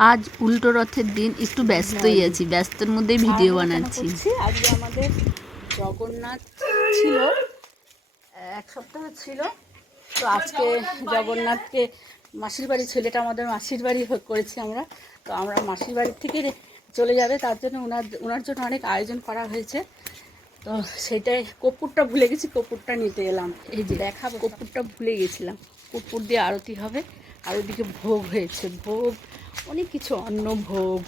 আজ উল্টো রথের দিন একটু ব্যস্তই আছি ব্যস্তর মধ্যেই ভিডিও বানাচ্ছি। আজকে আমাদের জগন্নাথ ছিল এক সপ্তাহ ছিল। তো আজকে জগন্নাথকে মাসির বাড়ি ছেলেটা আমাদের মাসির বাড়ি হয়ে- করেছি আমরা। তো আমরা মাসির বাড়ির থেকে চলে যাবে তার জন্য ওনার ওনার জন্য অনেক আয়োজন করা হয়েছে। তো সেটাই কর্পূরটা ভুলে গেছি কর্পূরটা নিতে এলাম। এই যে দেখাবো। কর্পূরটা ভুলে গেছিলাম। কর্পূর দিয়ে আরতি হবে আর ওদিকে ভোগ হয়েছে ভোগ অনেক কিছু অন্ন ভোগ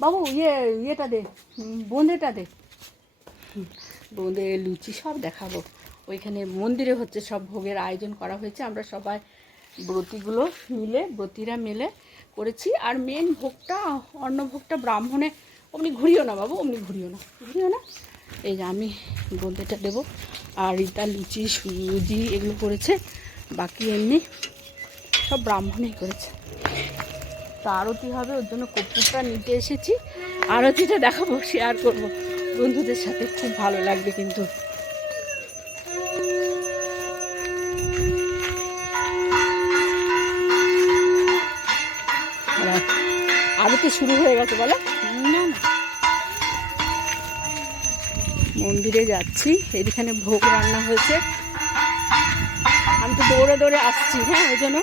বাবু ইয়ে ইয়েটা দে বোঁদেটা দে। বোঁদে, লুচি সব দেখাবো। ওইখানে মন্দিরে হচ্ছে সব ভোগের আয়োজন করা হয়েছে। আমরা সবাই ব্রতিগুলো মিলে, ব্রতীরা মিলে করেছি। আর মেন ভোগটা, অন্নভোগটা ব্রাহ্মণে, অমনি ঘুরিও না বাবু, অমনি ঘুরিও না। ঘুরিও না? এই যে আমি বোঁদেটা দেবো। আর রিতা লুচি, সুজি এগুলো করেছে। বাকি এমনি সব ব্রাহ্মণেই করেছে। তো আরতি হবে ওর জন্য কর্পূরটা নিতে এসেছি। আরতিটা দেখাবো শেয়ার করব। বন্ধুদের সাথে খুব ভালো লাগবে কিন্তু। আরতি শুরু হয়ে গেছে বলো। না না। মন্দিরে যাচ্ছি এখানে ভোগ রান্না হয়েছে। আমি তো দৌড়ে দৌড়ে আসছি হ্যাঁ ওই জন্য।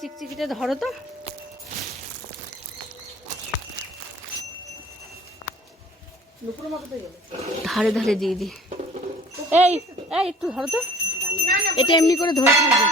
চিকচিকিটা ধরো তো। ধারে ধারে দিয়ে দি। এই একটু ধরো তো। এটা এমনি করে ধরে থাকবে।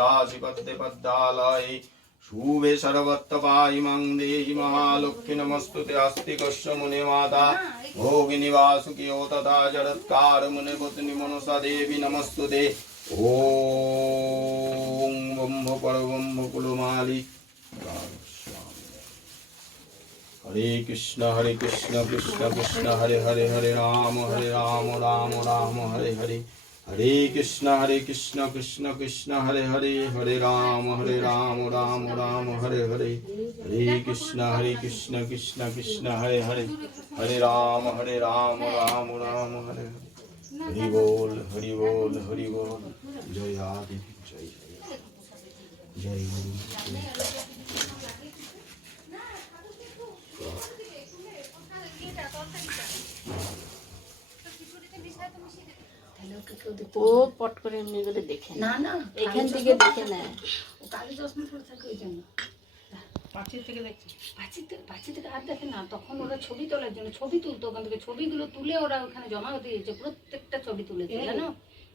রূপস্য গজ্জাসি পদ্মে পদ্মালয়ে শুভে সর্বত্তপাইমাং দেহি মহালক্ষ্মী নমস্তুতে আস্তিকস্য মুনে মাতা ভোগিনী বাসুকিও তথা জরৎকার মুনে পত্নী মনসা দেবী নমস্তুতে ওম ব্রহ্ম পরব্রহ্ম কুলমালি হরে কৃষ্ণ হরে কৃষ্ণ কৃষ্ণ কৃষ্ণ হরে হরে হরে हरे कृष्ण हरे कृष्ण कृष्ण कृष्ण, हरे हरे हरे राम हरे राम राम राम, हरे हरे। हरे कृष्ण हरे कृष्ण कृष्ण कृष्ण, हरे हरे। हरे राम हरे राम राम राम, हरे हरे। हरि बोल हरि बोल हरि बोल। जय आदि, जय जय। गुरु ও পট করে এমনি করে দেখে না না এখান থেকে দেখে নেয়। ও কালি চশমা পরে থাকে ওই জন্য। থেকে দেখছি? পাঁচির থেকে পাঁচির থেকে আর দেখে না তখন ওরা ছবি তোলার জন্য ছবি তুলতো ওখান থেকে। ছবিগুলো তুলে ওরা ওখানে জমা দিয়েছে। প্রত্যেকটা ছবি তুলেছে জানো?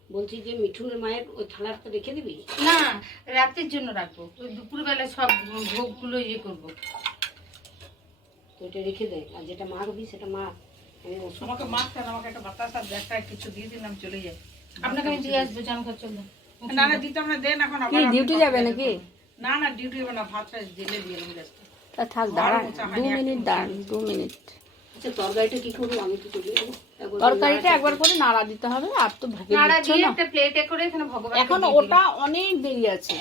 বলছি যে মিঠুনের মায়ের ওই থালাটা রেখে দিবি? না রাতের জন্য রাখব। ওই দুপুরবেলা সব ভোগগুলো ইয়ে করব। তো এটা রেখে দেয় আর যেটা মাখবি সেটা মা আমি ওষুধ আমাকে আর আমাকে একটা বাতাসা কিছু দিয়ে দিলাম চলে যায় আপনাকে আমি দিয়ে আসব জান না না দিতাম না দেন এখন কি ডিউটি যাবে নাকি? না না ডিউটি হবে না ভাতটা জেলে দিয়ে এলাম তা থাক দাঁড়ান দু মিনিট দাঁড়ান দু মিনিট। আচ্ছা তরকারিটা কি করব? আমি কি করব? একবার তরকারিটা একবার করে নাড়া দিতে হবে আর তো ভাগে নাড়া দিয়ে একটা প্লেটে করে এখানে ভগবান এখন ওটা অনেক দেরি আছে।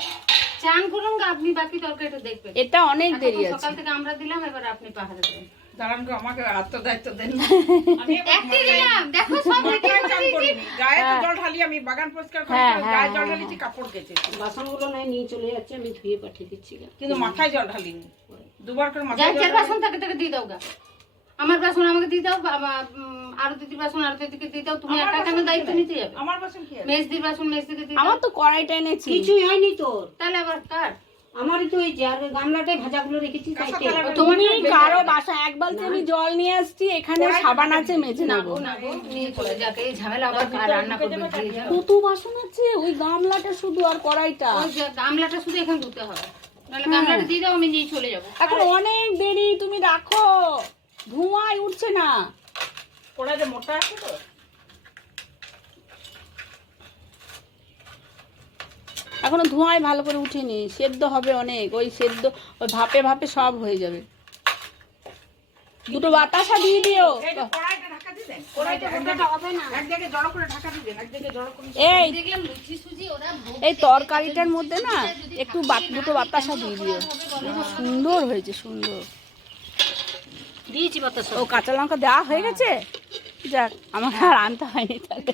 চান করুন আপনি বাকি তরকারিটা দেখবেন। এটা অনেক দেরি আছে। সকাল থেকে আমরা দিলাম এবার আপনি পাহাড়ে দেবেন। দাঁড়ান গো, আমাকে দেন। একটি দেখো সব। গায়ে জল ঢালি আমি বাগান পরিষ্কার করি হ্যাঁ, হ্যাঁ, গায়ে জল হ্যাঁ, ঢালিছি কাপড় কেচেছি বাসনগুলো নয় নিয়ে চলে যাচ্ছে আমি ধুয়ে পাঠিয়ে দিচ্ছি। কিন্তু মাথায় জল ঢালিনি। দুবার করে মাথায় জল বাসন থাকে তাকে দিয়ে দাও গা। আমার বাসন আমাকে দিয়ে দাও আরও দিদির বাসন আরও দিদিকে দিয়ে দাও। তুমি আমার একা কেন দায়িত্ব নিতে যাবে? আমার বাসন কি? আছে? মেজদির বাসন মেজদিকে দিয়ে আমার তো কড়াইটা এনেছি। কিছুই হয়নি তোর। তাহলে আবার কার? আমারই তো গামলাটাই ভাজাগুলো রেখেছি সাইডে তুমি কারও বাসা এক বালতি আমি জল নিয়ে আসছি এখানে সাবান আছে মেজে নেব না গো নিয়ে চলে যাকে এই ঝামেলা আবার কার রান্না করবে কত বাসন আছে ওই গামলাটা শুধু আর কড়াইটা। ওই গামলাটা শুধু এখানে ধুতে হবে। নাহলে গামলাটা দিয়ে দাও আমি নিয়ে চলে যাব। এখন অনেক দেরি তুমি রাখো। ধোঁয়ায় উঠছে না। কড়াইতে মোটা আছে তো? এখনও ধোঁয়ায় ভালো করে উঠেনি সেদ্ধ হবে অনেক ওই সেদ্ধ ওই ভাপে ভাপে সব হয়ে যাবে। দুটো বাতাসা দিয়ে দিও। এই এই তরকারিটার মধ্যে না একটু দুটো বাতাসা দিয়ে দিও। সুন্দর হয়েছে সুন্দর। দিয়েছি বাতাস। ও কাঁচা লঙ্কা দেওয়া হয়ে গেছে? যাক আমার আর আনতে হয়নি তাহলে।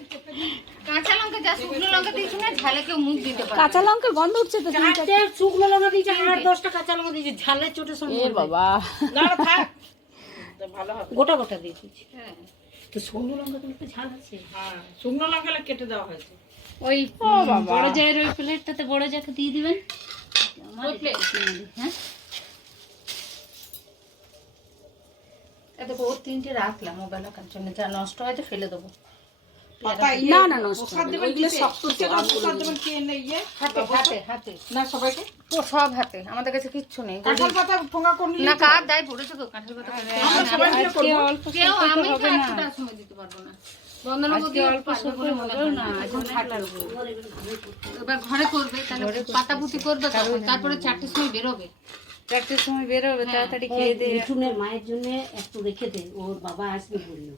কাঁচা লঙ্কা যা শুকনো লঙ্কা দিয়েছি না ঝালে কেউ মুখ দিতে পারে কাঁচা লঙ্কার গন্ধ উঠছে তো চারটে শুকনো লঙ্কা দিয়েছি দশটা কাঁচা লঙ্কা দিয়েছি ঝালের চোটে সব এ বাবা। না না, থাক। ভালো হবে। গোটা গোটা দিয়েছি। হ্যাঁ। তো শুকনো লঙ্কা একটু ঝাল আছে। হ্যাঁ শুকনো লঙ্কা কেটে দেওয়া হয়েছে। ওই বড় জায়ের ওই প্লেটটাতে বড় জাকে দিয়ে দিবেন। ওই plate। হ্যাঁ। এত ওর তিনটে রাখলাম রাখার জন্য যা নষ্ট হয় তো ফেলে দেবো। না, না, নষ্ট না। দেবেন ওইগুলো কিসে? শক্ত তো, কিসে করে আমগুলো প্রসাদ দেবেন কি এনে হাতে হাতে হাতে। না সবাইকে? ও সব হাতে। আমাদের কাছে কিচ্ছু নেই। কাঁঠাল পাতা ঠোঙা করে না কার দায় পড়েছে তো? কাঁঠাল পাতা আমরা সবাই মিলে করব। কেউ আমি তো সময় দিতে পারব না। বন্দনা বৌদি অল্প স্বল্প মনে হয় না। এখন থাকবে এবার ঘরে করবে তাহলে পাতা পুঁতি করবে তারপরে চারটের সময় বেরোবে। চারটের সময় বেরোবে তাড়াতাড়ি খেয়ে দিয়ে মিঠুনের মায়ের জন্য একটু রেখে দে। ওর বাবা আসবে বলল।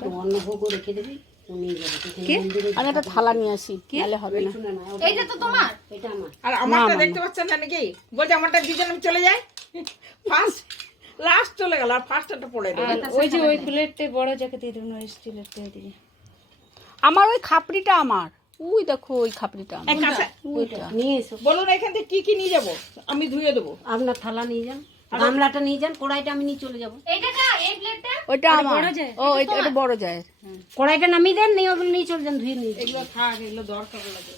তো অন্ন ভোগও রেখে দিবি। ও নিয়ে যাবে তুই মন্দিরে আমি একটা থালা নিয়ে আসি নাহলে হবে না। এইটা তো তোমার? এটা আমার। আর আমারটা দেখতে পাচ্ছেন না নাকি? বলছে আমারটা দুজন চলে যাই ফার্স্ট লাস্ট চলে গেল আর ফার্স্টটা পড়ে ওই যে ওই প্লেটে বড় যাকে দিয়ে দেবেন ওই স্টিলের দিয়ে। আমার ওই খাপড়িটা আমার। ওই দেখো ওই খাপড়িটা নিয়ে এসো। বলুন এখান থেকে কি কি নিয়ে যাব? আমি ধুয়ে দেবো। আপনার থালা নিয়ে যান গামলাটা নিয়ে যান কড়াইটা আমি নিয়ে চলে যাব। এইটা কা এই আমার। ও এটা এটা বড় যায় কড়াইটা নামিয়ে দেন নিয়ে ওগুলো নিয়ে চলে যান ধুয়ে নিয়ে এগুলো থাক এগুলো দরকার লাগে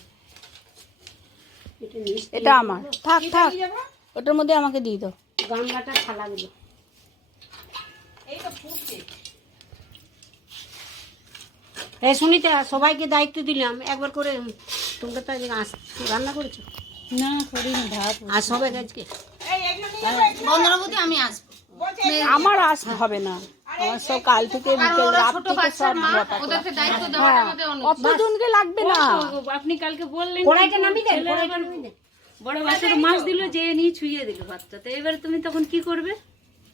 এটা আমার। থাক থাক। ওটার মধ্যে আমাকে দিয়ে দাও। গামলাটা থালাগুলো এই তো ফুটছে। এই সুনিতা সবাইকে দায়িত্ব দিলাম। একবার করে তোমরা তো রান্না করেছ? না করিনি ভাত। আর সবাই আজকে? বন্দনাবতী আমি আসব। আমার আসতে হবে না। আমার সব কাল থেকে বিকেল রাত থেকে সব। ওদেরকে দায়িত্ব দেওয়াটা আমাদের অনুচিত। অতজনকে লাগবে না। আপনি কালকে বললেন কড়াইটা নামি দেন কড়াইটা আবার দেন। বড় বাচ্চাটা মাছ দিল যে নিয়ে ছুঁয়ে দিল ভাতটা তো এবারে তুমি তখন কি করবে?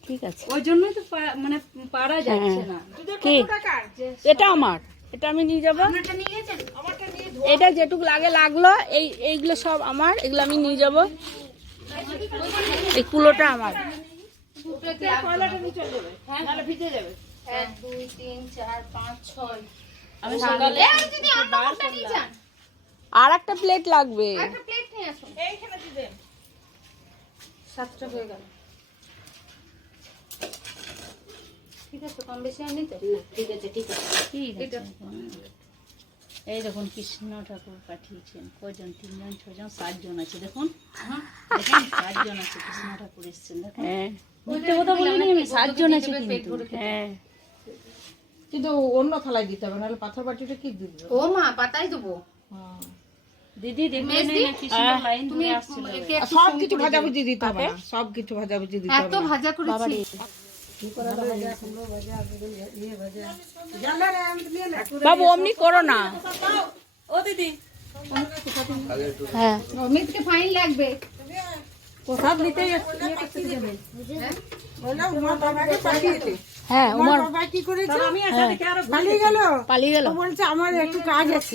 ঠিক আছে। ওই জন্যই তো মানে পারা যাচ্ছে না। কি? এটা আমার। এটা আমি নিয়ে যাব। এটা যেটুক লাগে লাগল এই এইগুলো সব আমার এগুলো আমি নিয়ে যাব। এই কুলোটা আমার। এক দুই তিন চার পাঁচ ছয়। আমি সকালে এই দিদি আমার ওটা নিয়ে যান। আর একটা প্লেট লাগবে। একটা প্লেট নিয়ে আসুন। সাতটা হয়ে গেল। ঠিক আছে কম বেশি আর নিতে? ঠিক আছে ঠিক আছে। ঠিক আছে। এই দেখুন কৃষ্ণ ঠাকুর পাঠিয়েছেন। কয়জন? তিনজন ছজন সাতজন আছে। দেখুন দেখুন সাতজন আছে কৃষ্ণ ঠাকুর এসছেন। দেখুন। হ্যাঁ। মিথ্যে কথা বলিনি আমি সাতজন আছে কিন্তু। হ্যাঁ। কিন্তু অন্য থালায় দিতে হবে নাহলে পাথর বাটিটা কি দিবে? ও মা পাতাই দেবো। দিদি সব কিছু ভাজাভুজি দিতে হবে সব কিছু ভাজাভুজি দিতে এত ভাজা করেছি। বাবু অমনি করো না। ও দিদি। হ্যাঁ। অমিতকে ফাইন লাগবে। প্রসাদ নিতে হ্যাঁ? উমার বাবা কি করেছে? পালিয়ে গেল? পালিয়ে গেল। বলছে আমার একটু কাজ আছে।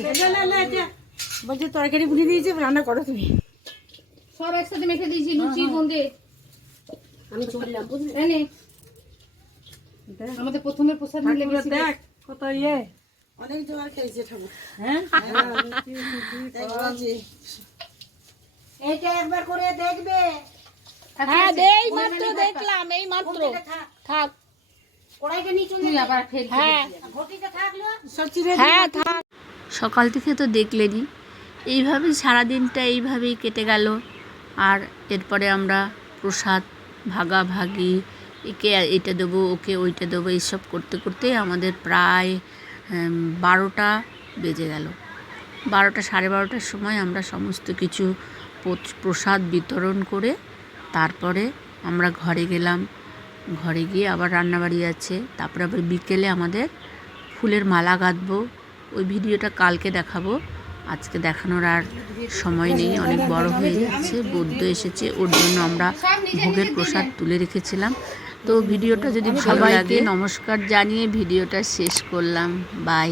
বলছে তরকারি বুঝে দিয়েছে রান্না করো তুমি। সব একসাথে মেখে দিয়েছি লুচি বোঁদে। আমি চললাম বুঝলে? এনে। আমাদের প্রথমের প্রসাদ মিলে গেছি দেখ কত ইয়ে। অনেক জোগাড় খেয়েছে ঠাকুর। হ্যাঁ? এইটা একবার করে দেখবে। হ্যাঁ দে এই মাত্র দেখলাম এই মাত্র। থাক। কড়াইটা নিয়ে তুই আবার ফের হ্যাঁ। ঘটিটা থাকল। সব চিড়ে হ্যাঁ থাক। সকাল থেকে তো দেখলেনই এইভাবেই সারাদিনটা এইভাবেই কেটে গেল। আর এরপরে আমরা প্রসাদ ভাগাভাগি একে এটা দেবো, ওকে ওইটা দেবো, এইসব করতে করতে আমাদের প্রায় বারোটা বেজে গেল। বারোটা সাড়ে বারোটার সময় আমরা সমস্ত কিছু প্রসাদ বিতরণ করে তারপরে আমরা ঘরে গেলাম। ঘরে গিয়ে আবার রান্নাবাড়ি আছে। তারপরে আবার বিকেলে আমাদের ফুলের মালা গাঁথবো ওই ভিডিওটা কালকে দেখাবো। আজকে দেখানোর আর সময় নেই, অনেক বড় হয়ে যাচ্ছে বৌদ্ধ এসেছে। ওর জন্য আমরা ভোগের প্রসাদ তুলে রেখেছিলাম। তো ভিডিওটা যদি ভালো লাগে নমস্কার জানিয়ে ভিডিওটা শেষ করলাম। বাই।